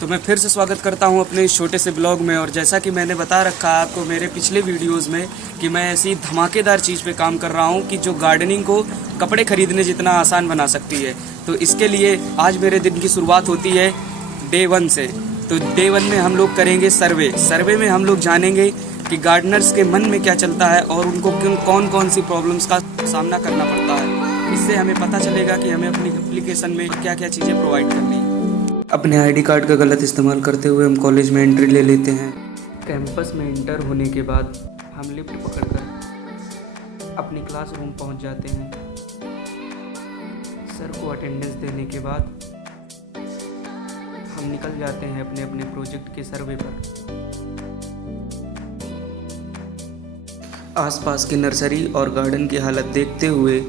तो मैं फिर से स्वागत करता हूं अपने इस छोटे से ब्लॉग में। और जैसा कि मैंने बता रखा है आपको मेरे पिछले वीडियोस में कि मैं ऐसी धमाकेदार चीज़ पे काम कर रहा हूं कि जो गार्डनिंग को कपड़े खरीदने जितना आसान बना सकती है। तो इसके लिए आज मेरे दिन की शुरुआत होती है डे 1 से। तो डे 1 में हम लोग करेंगे सर्वे में हम लोग जानेंगे कि गार्डनर्स के मन में क्या चलता है और उनको कौन कौन सी प्रॉब्लम्स का सामना करना पड़ता है। इससे हमें पता चलेगा कि हमें अपनी एप्लीकेशन में क्या क्या चीज़ें प्रोवाइड करनी है। अपने आईडी कार्ड का गलत इस्तेमाल करते हुए हम कॉलेज में एंट्री ले लेते हैं। कैंपस में इंटर होने के बाद हम लिफ्ट पकड़कर अपनी क्लासरूम पहुंच जाते हैं। सर को अटेंडेंस देने के बाद हम निकल जाते हैं अपने अपने प्रोजेक्ट के सर्वे पर। आसपास की नर्सरी और गार्डन की हालत देखते हुए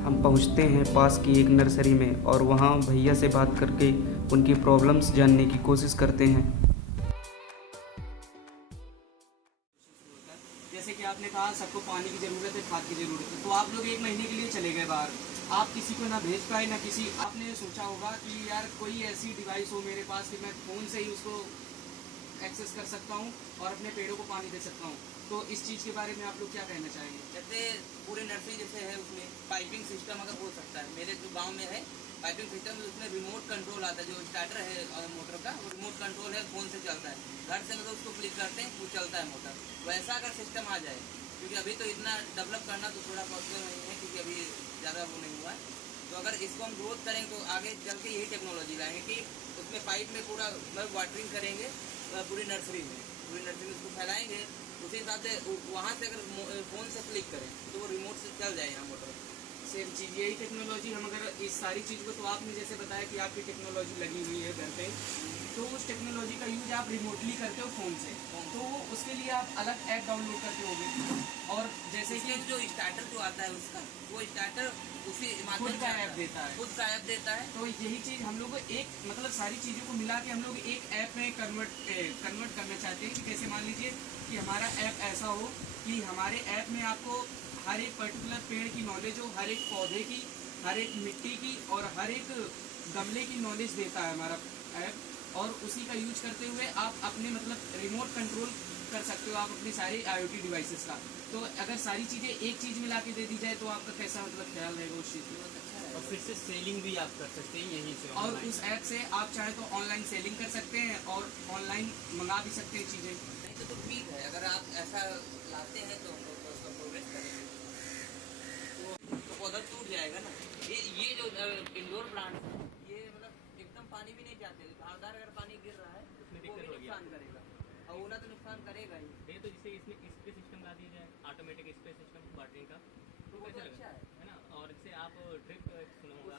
हम पहुंचते हैं पास की एक नर्सरी में और वहां भैया से बात करके उनकी प्रॉब्लम्स जानने की कोशिश करते हैं। जैसे कि आपने कहा सबको पानी की ज़रूरत है, खाद की ज़रूरत है, तो आप लोग 1 महीने के लिए चले गए बाहर, आप किसी को ना भेज पाए ना किसी। आपने सोचा होगा कि यार कोई ऐसी डिवाइस हो मेरे पास कि मैं फ़ोन से ही उसको एक्सेस कर सकता हूँ और अपने पेड़ों को पानी दे सकता हूँ। तो इस चीज़ के बारे में आप लोग क्या कहना चाहेंगे? जैसे पूरे नर्सरी जैसे है उसमें पाइपिंग सिस्टम अगर हो सकता है, मेरे जो गांव में है पाइपिंग सिस्टम, उसमें रिमोट कंट्रोल आता है, जो स्टार्टर है मोटर का वो रिमोट कंट्रोल है, फ़ोन से चलता है। घर से मतलब उसको क्लिक करते हैं वो चलता है मोटर। वैसा अगर सिस्टम आ जाए, क्योंकि अभी तो इतना डेवलप करना तो थोड़ा पॉसिबल नहीं है क्योंकि अभी ज़्यादा वो नहीं हुआ है। तो अगर इसको हम ग्रोथ करेंगे तो आगे चल के यही टेक्नोलॉजी लाएंगे कि उसमें पाइप में पूरा मतलब वाटरिंग करेंगे पूरी नर्सरी में उसको फैलाएंगे। उसी हिसाब से वहाँ से अगर फ़ोन से क्लिक करें तो वो रिमोट से चल जाए यहाँ मोटर। सेम चीज़ यही टेक्नोलॉजी हम अगर इस सारी चीज़ को, तो आपने जैसे बताया कि आपकी टेक्नोलॉजी लगी हुई है घर पे, तो उस टेक्नोलॉजी का यूज आप रिमोटली करते हो फ़ोन से, तो उसके लिए आप अलग ऐप डाउनलोड करते होगे। और जैसे कि जो स्टार्टर जो आता है उसका वो स्टार्टर उसी खुद का ऐप देता है, खुद का ऐप देता है। तो यही चीज़ हम लोग एक मतलब सारी चीज़ों को मिला के हम लोग एक ऐप में कन्वर्ट करना चाहते हैं। कि कैसे, मान लीजिए कि हमारा ऐप ऐसा हो कि हमारे ऐप में आपको हर एक पर्टिकुलर पेड़ की नॉलेज हो, हर एक पौधे की, हर एक मिट्टी की और हर एक गमले की नॉलेज देता है हमारा ऐप। और उसी का यूज करते हुए आप अपने मतलब रिमोट कंट्रोल कर सकते हो आप अपनी सारी IoT डिवाइसेस का। तो अगर सारी चीज़ें एक चीज़ में ला के दे दी जाए तो आपका कैसा मतलब ख्याल रहेगा उस चीज़ में? और फिर से सेलिंग भी आप कर सकते हैं यहीं से। और उस ऐप से आप चाहे तो ऑनलाइन सेलिंग कर सकते हैं और ऑनलाइन मंगा भी सकते हैं चीज़ें। नहीं तो ठीक है, अगर आप ऐसा लाते हैं तो हम लोग तो उसका प्रोग्रेस करेंगे, तो पौधा टूट जाएगा ना। ये जो इंडोर प्लांट है ये मतलब एकदम पानी भी नहीं जाते, धारदार अगर पानी गिर रहा है वो भी नुकसान करेगा और ओला तो नुकसान करेगा ही। ये तो जिससे इसमें स्प्रे सिस्टम ला दिया जाए, ऑटोमेटिक स्प्रे सिस्टम वाटरिंग का, तो वो तो अच्छा है ना। और इससे आप ड्रिप सुना होगा,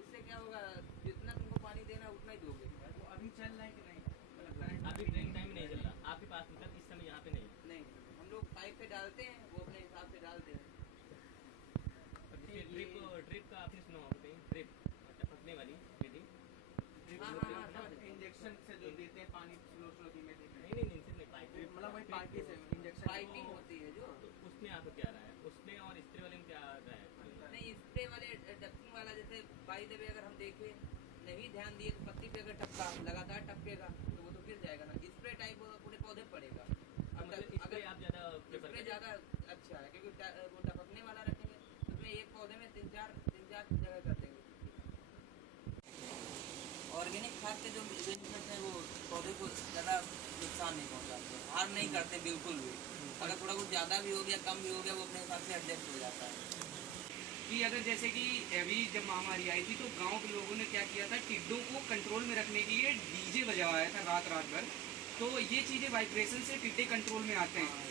उससे क्या होगा जितना तुमको पानी देना उतना ही दोगे। वो अभी चल रहा है कि नहीं? अभी ड्रिंक टाइम नहीं चल रहा आपके पास, मतलब इस समय यहाँ पे नहीं। हम लोग पाइप पे डालते हैं, वो अपने हिसाब से डालते हैं। ड्रिप का आपने सुना होगा कहीं, ड्रिप टपकने वाली विधि। इंजेक्शन से जो देते हैं पानी स्लो धीमे धीमे। नहीं पाइप, मतलब वही पाइप से इंजेक्शन पाइपिंग होती है जो, तो उसमें आपको क्या रहा है, उसमें और स्प्रे वाले में क्या रहा है? नहीं स्प्रे वाले डकिंग वाला जैसे बाई द वे अगर हम देखें नहीं ध्यान दिए तो पत्ती पे अगर टपका लगातार टपकेगा तो वो तो गिर जाएगा ना। स्प्रे टाइप पूरे पौधे पड़ेगा। अगर आप ज़्यादा स्प्रे ज़्यादा अच्छा है क्योंकि वो टपकने वाला रखेंगे उसमें एक पौधे में तीन चार जगह कर देंगे। ऑर्गेनिक खाद के जो बेनिफिट है वो पौधे को ज़्यादा नुकसान नहीं पहुँचाते, हार्म नहीं करते बिल्कुल भी। अगर थोड़ा कुछ ज़्यादा भी हो गया कम भी हो गया वो अपने हिसाब से एडजस्ट हो जाता है। कि अगर जैसे कि अभी जब महामारी आई थी तो गांव के लोगों ने क्या किया था, टिड्डों को कंट्रोल में रखने के लिए डीजे बजवाया था रात भर। तो ये चीज़ें वाइब्रेशन से टिड्डे कंट्रोल में आते हैं,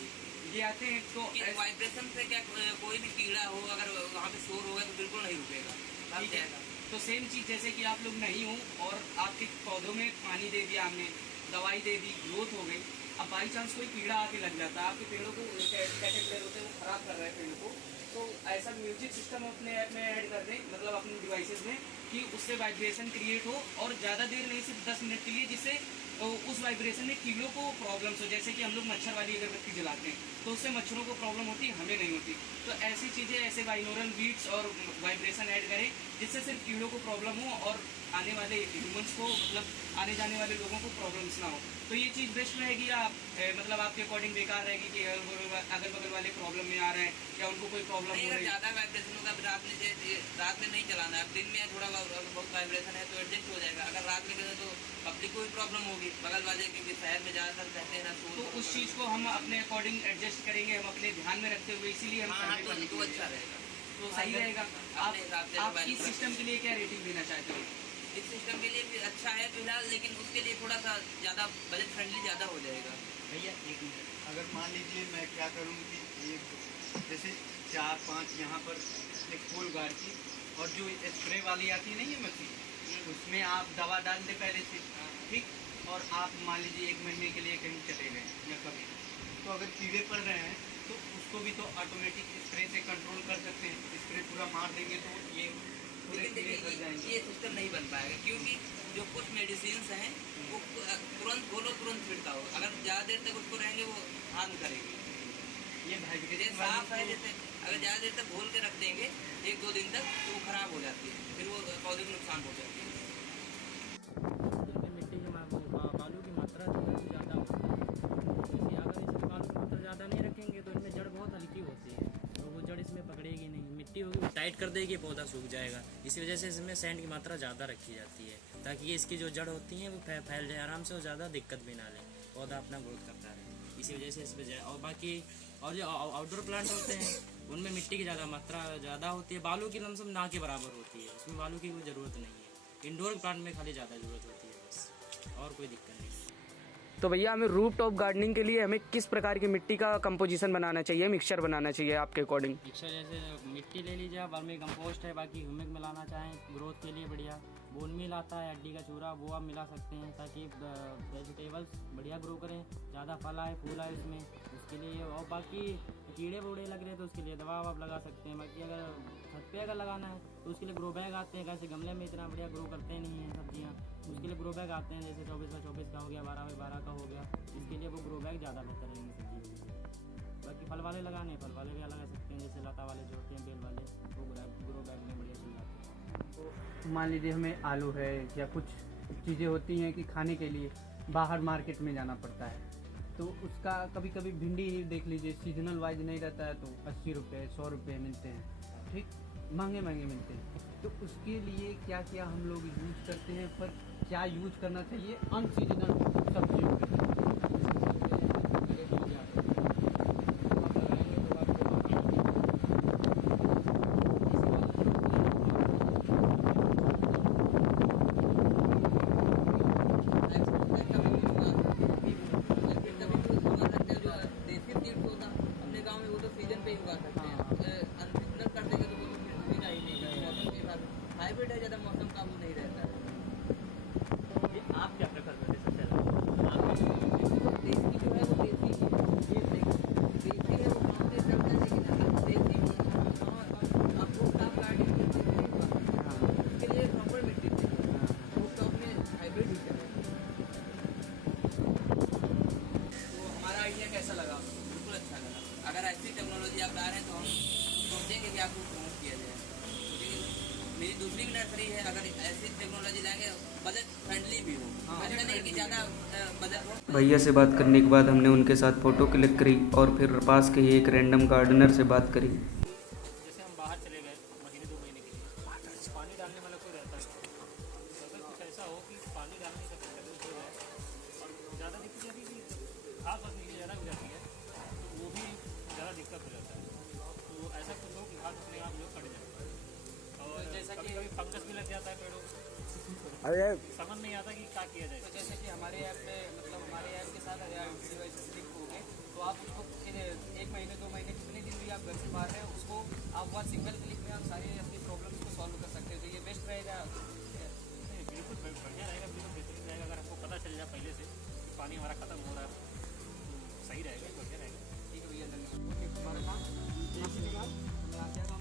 ये आते हैं। तो वाइब्रेशन से क्या कोई भी कीड़ा हो अगर वहाँ पे शोर होगा तो बिल्कुल नहीं रुकेगा, ठीक है। तो सेम चीज़ जैसे कि आप लोग नहीं हो और आपके पौधों में पानी दे दिया हमने, दवाई दे दी, ग्रोथ हो गई। अब बाई चांस कोई कीड़ा आके लग जाता है आपके पेड़ों को, कैटेगरी होते हैं वो खराब कर रहे हैं पेड़ों को, तो ऐसा म्यूजिक सिस्टम अपने ऐप में ऐड कर दें, मतलब अपनी डिवाइसेस में, कि उससे वाइब्रेशन क्रिएट हो, और ज़्यादा देर नहीं, सिर्फ 10 मिनट के लिए, जिससे उस वाइब्रेशन में कीड़ों को प्रॉब्लम्स हो। जैसे कि हम लोग मच्छर वाली अगरबत्ती जलाते हैं तो उससे मच्छरों को प्रॉब्लम होती है, हमें नहीं होती। तो ऐसी चीज़ें, ऐसे बाइनोरल बीट्स और वाइब्रेशन ऐड करें जिससे सिर्फ कीड़ों को प्रॉब्लम हो और आने वाले ह्यूमंस को, मतलब आने जाने वाले लोगों को प्रॉब्लम्स ना हो। तो ये चीज़ बेस्ट रहेगी या मतलब आपके अकॉर्डिंग बेकार रहेगी कि अगल बगल वाले प्रॉब्लम में आ रहे हैं या उनको कोई प्रॉब्लम नहीं, हो अगर रही है? ज़्यादा वाइब्रेशन होगा, रात में नहीं चलाना है। दिन में थोड़ा बहुत वाइब्रेशन है तो एडजस्ट हो जाएगा। अगर रात में करें तो पब्लिक को भी प्रॉब्लम होगी, बगल वाले, क्योंकि शहर में ज़्यादातर रहते हैं ना, तो उस चीज़ को हम अपने अकॉर्डिंग एडजस्ट करेंगे, हम अपने ध्यान में रखते हुए, इसीलिए हम हाँ, करने वाली तो चीज़ अच्छा है। रहेगा। तो सही रहेगा। अपने हिसाब से आप मोबाइल इस पर- सिस्टम के लिए क्या रेटिंग देना चाहते हो? इस सिस्टम के लिए भी अच्छा है फिलहाल, लेकिन उसके लिए थोड़ा सा ज़्यादा बजट फ्रेंडली ज़्यादा हो जाएगा। भैया एक मिनट, अगर मान लीजिए मैं क्या करूँ कि एक जैसे 4-5 यहाँ पर एक फुल गाड़ की, और जो स्प्रे वाली आती है नहीं है मशीन, उसमें आप दवा डाल दे पहले से, ठीक, और आप मान लीजिए 1 महीने के लिए कहीं चले गए या कभी, तो अगर कीड़े पड़ रहे हैं तो उसको भी तो ऑटोमेटिक स्प्रे से कंट्रोल कर सकते हैं। स्प्रे पूरा मार देंगे तो ये पूरे लेकिन कीड़े देखिए कर जाएंगे। ये सिस्टम नहीं बन पाएगा, क्योंकि जो कुछ मेडिसिन हैं वो तुरंत घोलो तुरंत छिड़काओ। अगर ज़्यादा देर तक उसको रहेंगे वो हार्म करेगी। ये जैसे वाइब्रेशन साफ है, वाली जैसे अगर ज़्यादा देर तक घोल के रख देंगे 1-2 दिन तक तो वो खराब हो जाती है, फिर वो पौधे को नुकसान हो जाती है। इसमें मिट्टी की बालू की मात्रा जो है ज़्यादा होती है। जैसे अगर इसमें बालू की मात्रा ज़्यादा नहीं रखेंगे तो इनमें जड़ बहुत हल्की होती है, तो वो जड़ इसमें पकड़ेगी नहीं, मिट्टी होगी वो टाइट कर देगी, पौधा सूख जाएगा। इसी वजह से इसमें सैंड की मात्रा ज़्यादा रखी जाती है ताकि ये इसकी जो जड़ होती हैं वो फैल जाए आराम से और ज़्यादा दिक्कत भी ना ले, पौधा अपना ग्रोथ करता रहे। इसी वजह से इसमें और बाकी और जो आउटडोर प्लांट होते हैं उनमें मिट्टी की ज़्यादा मात्रा ज़्यादा होती है, बालू की लमसम ना के बराबर होती है, इसमें बालू की कोई ज़रूरत नहीं है। इंडोर प्लांट में खाली ज़्यादा ज़रूरत होती है बस, और कोई दिक्कत नहीं। तो भैया हमें रूफ टॉप गार्डनिंग के लिए हमें किस प्रकार की मिट्टी का कंपोजिशन बनाना चाहिए, मिक्सचर बनाना चाहिए आपके अकॉर्डिंग? मिक्सर जैसे मिट्टी ले लीजिए आप, वर्मी कंपोस्ट है, बाकी ह्यूमिक मिलाना चाहें ग्रोथ के लिए बढ़िया, बोन मिल आता है, हड्डी का चूरा, वो आप मिला सकते हैं ताकि वेजिटेबल्स बढ़िया ग्रो करें, ज़्यादा फल आए फूल आए उसमें, उसके लिए। और बाकी कीड़े वोड़े लग रहे हैं तो उसके लिए दवा आप लगा सकते हैं। बाकी अगर छत पे अगर लगाना है तो उसके लिए ग्रो बैग आते हैं, कैसे गमले में इतना बढ़िया ग्रो करते नहीं हैं सब्जियाँ, उसके लिए ग्रो बैग आते हैं, जैसे 24x24 का हो गया, 12x12 का हो गया, इसके लिए वो ग्रो बैग ज़्यादा बेहतर रहेंगे सब्जियों के लिए। बाकी फल वाले लगाने हैं, फल वाले भी लगा सकते हैं, जैसे लता वाले जो होते हैं बेल वाले, वो ग्रो बैग में बढ़िया चल जाते हैं। तो मान लीजिए हमें आलू है या कुछ चीज़ें होती हैं कि खाने के लिए बाहर मार्केट में जाना पड़ता है, तो उसका कभी कभी भिंडी ही देख लीजिए सीजनल वाइज नहीं रहता है तो 80 रुपये 100 रुपये मिलते हैं, ठीक, महंगे महंगे मिलते हैं। तो उसके लिए क्या क्या हम लोग यूज करते हैं, पर क्या यूज करना चाहिए अनसीजनल सब्जियों के? देसी सीड्स होगा अपने गांव में, वो तो सीजन पे ही उगा सकते हैं। अनसीजनल कर देंगे तो वो तो फिर उगेगा ही नहीं, क्योंकि मौसम के हिसाब हाइब्रिड है, ज़्यादा मौसम काबू नहीं रहता है। ये आप क्या प्रेफर करते हैं सबसे ज़्यादा? देसी जो है वो देसी ही है, ये देसी है वो गाँव के हिसाब से, लेकिन अगर देसी आप रूफ टॉप गार्डनिंग उसके लिए प्रॉपर मिट्टी चाहिए, रूफ टॉप में हाइब्रिड ही चाहिए। तो हमारा आइडिया कैसा लगा? बिल्कुल अच्छा लगा। अगर ऐसी टेक्नोलॉजी आप ला रहे हैं तो हम सोचेंगे कि आपको प्रमोट किया जाए, क्योंकि मेरी दूसरी भी नर्सरी है, अगर ऐसी टेक्नोलॉजी लाएंगे बजट फ्रेंडली भी हो, ऐसा नहीं कि ज़्यादा बजट हो। भैया से बात करने के बाद हमने उनके साथ फ़ोटो क्लिक करी और फिर पास के ही एक रैंडम गार्डनर से बात करी। जैसे हम बाहर चले गए महीने 2 महीने के लिए, पानी डालने वाला कोई रहता है, तो अगर कुछ ऐसा हो कि पानी डालने का तकलीफ हो जाए और ज़्यादा दिक्कत यदि कि घास वास नीचे ज़्यादा हो जाती है तो वो भी ज़्यादा दिक्कत हो जाता है। तो ऐसा कुछ हो कि घास अपने आप जो कट जाए, और जैसा कभी कि- कभी फंगस भी लग जाता है पेड़ों को, अरे समझ नहीं आता कि क्या किया जाए। तो जैसे कि हमारे ऐप में, मतलब हमारे ऐप के साथ अगर डिवाइसेस लिंक हो गए तो आप उसको 1 महीने 2 महीने जितने दिन भी आप घर से बाहर हैं उसको आप वहाँ सिंगल क्लिक में आप सारी अपनी प्रॉब्लम्स को सॉल्व कर सकते हो। तो ये बेस्ट रहेगा। नहीं, बिल्कुल बढ़िया रहेगा, बिल्कुल बेहतरीन रहेगा। अगर हमको पता चल जाए पहले से कि पानी हमारा ख़त्म हो रहा है तो सही रहेगा, बढ़िया रहेगा। ठीक है भैया, धन्यवाद। ओके, हमारा काम मैं आ गया।